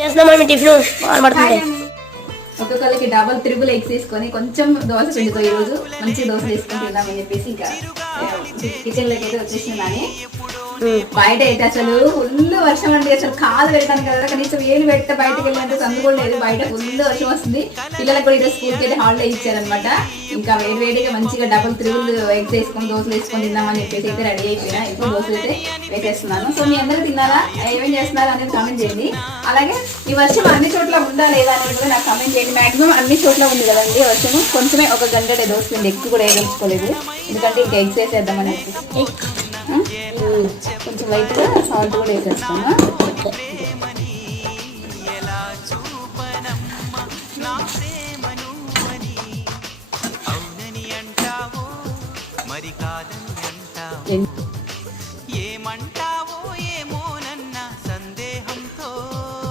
చేస్తున్నాం టిఫిన్ పడుతుంది. ఒక్కొక్కరికి డబల్ త్రిబుల్ ఎగ్స్ తీసుకొని కొంచెం దోశ పిండితో ఈరోజు మంచి దోశలు వేసుకొని తిందామని చెప్పేసి ఇంకా కిచెన్ లోకి అయితే వచ్చేసిందని. బయట అయితే అసలు ఫుల్ వర్షం అండి. అసలు కాలు పెడతాను కదా కనీసం ఏలు పెడితే బయటకు వెళ్ళినంత సందు కూడా లేదు. బయట ఫుల్ వర్షం వస్తుంది. పిల్లలకు కూడా ఈరోజు స్కూల్కి అయితే హాలిడే ఇచ్చారనమాట. ఇంకా వేడిగా మంచిగా డబుల్ త్రిబుల్ ఎగ్స్ వేసుకొని దోశలు వేసుకొని తిందామని చెప్పేసి అయితే రెడీ అయిపోయినా. ఇప్పుడు దోశలు అయితే వేసేస్తున్నాను. సో మీ అందరూ తిన్నారా, ఏమేం చేస్తున్నారా అనేది కామెంట్ చేయండి. అలాగే ఈ వర్షం అన్ని చోట్ల ఉందా లేదా అనేది కూడా నాకు కామెంట్ చేయండి. మాక్సిమం అన్ని చోట్ల ఉంది కదండి వర్షము. కొంచెమే ఒక గంట దోశ ఉంది, ఎక్కువ కూడా వేయించుకోలేదు ఎందుకంటే ఇంకా ఎగ్స్ వేసేద్దామని కొంచెం లైట్గా సాల్ట్ కూడా వేసేస్తాను.